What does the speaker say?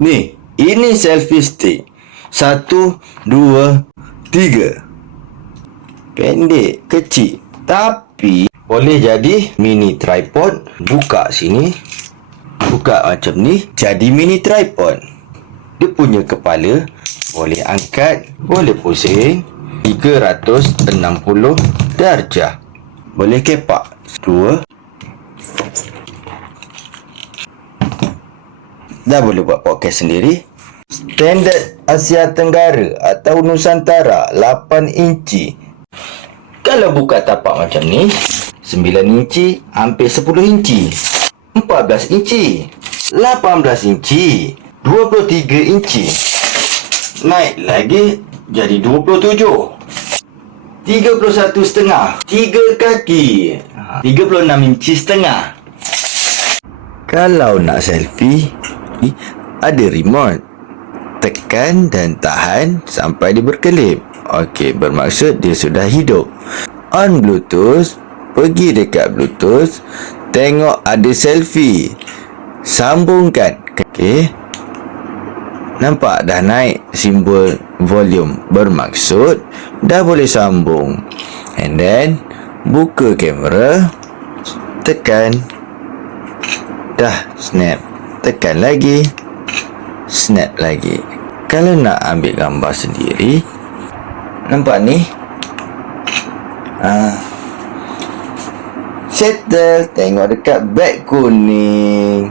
Ni, ini selfie stick. 1, 2, 3. Pendek, kecil, tapi boleh jadi mini tripod. Buka sini, buka macam ni, jadi mini tripod. Dia punya kepala boleh angkat, boleh pusing 360 darjah. Boleh kepak. 2. Dah boleh buat podcast sendiri. Standard Asia Tenggara atau Nusantara 8 inci. Kalau buka tapak macam ni, 9 inci, hampir 10 inci, 14 inci, 18 inci, 23 inci. Naik lagi jadi 27, 31,5, 3 kaki, 36 inci setengah. Kalau nak selfie, ada remote. Tekan dan tahan sampai dia berkelip. Okey, bermaksud dia sudah hidup. On Bluetooth, pergi dekat Bluetooth, tengok ada selfie. Sambungkan. Okey. Nampak dah naik simbol volume. Bermaksud dah boleh sambung. And then buka kamera, tekan. Dah snap. Tekan lagi, snap lagi. Kalau nak ambil gambar sendiri, nampak ni, settle. Tengok dekat beg kuning.